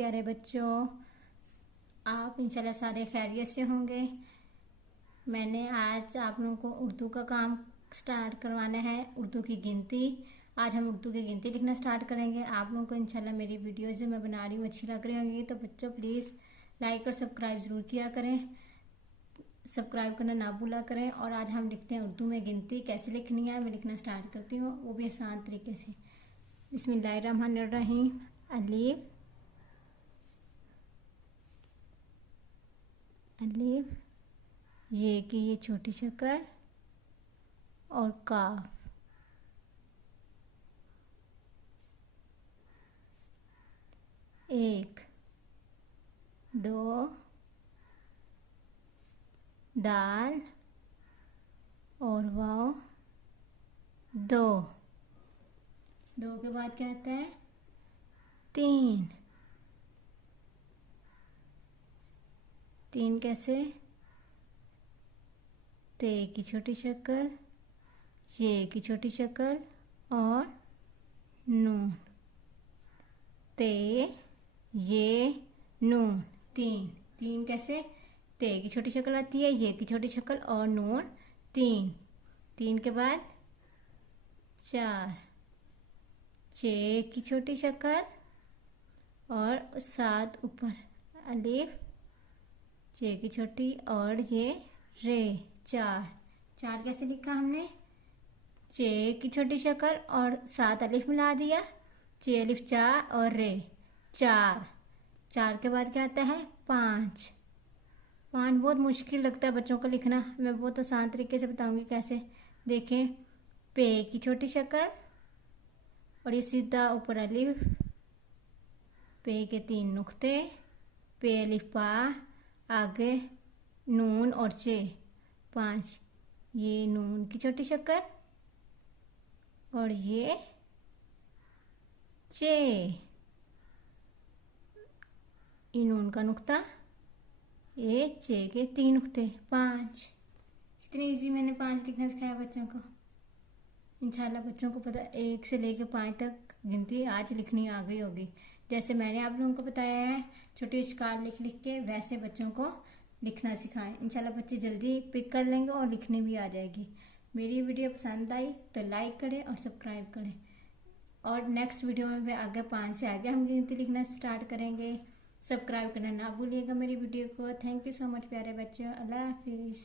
प्यारे बच्चों, आप इंशाल्लाह सारे खैरियत से होंगे। मैंने आज आप लोगों को उर्दू का काम स्टार्ट करवाना है, उर्दू की गिनती। आज हम उर्दू की गिनती लिखना स्टार्ट करेंगे। आप लोगों को इंशाल्लाह मेरी वीडियो जो मैं बना रही हूँ अच्छी लग रही होंगी, तो बच्चों प्लीज़ लाइक और सब्सक्राइब ज़रूर किया करें, सब्सक्राइब करना ना भूला करें। और आज हम लिखते हैं उर्दू में गिनती कैसे लिखनी है। मैं लिखना स्टार्ट करती हूँ, वो भी आसान तरीके से। बिस्मिल्लाहिर्रहमानिर्रहीम। अलीफ अलीफ, ये की ये छोटी शक्ल, और काफ, एक, दो, दाल और वाव, दो। दो के बाद क्या आता है? तीन। तीन कैसे? ते की छोटी शक्ल, ये की छोटी शक्ल और नून। ते ये नून, तीन। तीन कैसे? ते की छोटी शक्ल आती है, ये की छोटी शक्ल और नून, तीन। तीन के बाद चार, चे की छोटी शक्ल और सात ऊपर अलिफ, चे की छोटी और ये रे, चार। चार कैसे लिखा हमने? चे की छोटी शक्ल और सात अलिफ मिला दिया, चे अलिफ चार और रे, चार। चार के बाद क्या आता है? पाँच। पाँच बहुत मुश्किल लगता है बच्चों को लिखना, मैं बहुत आसान तरीके से बताऊंगी कैसे। देखें, पे की छोटी शक्ल और ये सीधा ऊपर अलिफ, पे के तीन नुक्ते, पे अलिफ पा, आगे नून और चे, पाँच। ये नून की छोटी शक्ल और ये चे, ये नून का नुक्ता, ये चे के तीन नुक्ते, पाँच। कितनी इजी मैंने पाँच लिखना सिखाया बच्चों को। इंशाल्लाह बच्चों को पता, एक से लेकर पाँच तक गिनती आज लिखनी आ गई होगी। जैसे मैंने आप लोगों को बताया है छोटी शिकार लिख लिख के, वैसे बच्चों को लिखना सिखाएं। इंशाल्लाह बच्चे जल्दी पिक कर लेंगे और लिखने भी आ जाएगी। मेरी वीडियो पसंद आई तो लाइक करें और सब्सक्राइब करें। और नेक्स्ट वीडियो में आगे पाँच से आगे हम गिनती लिखना स्टार्ट करेंगे। सब्सक्राइब करना ना भूलिएगा मेरी वीडियो को। थैंक यू सो मच प्यारे बच्चों। अल्लाह हाफिज़।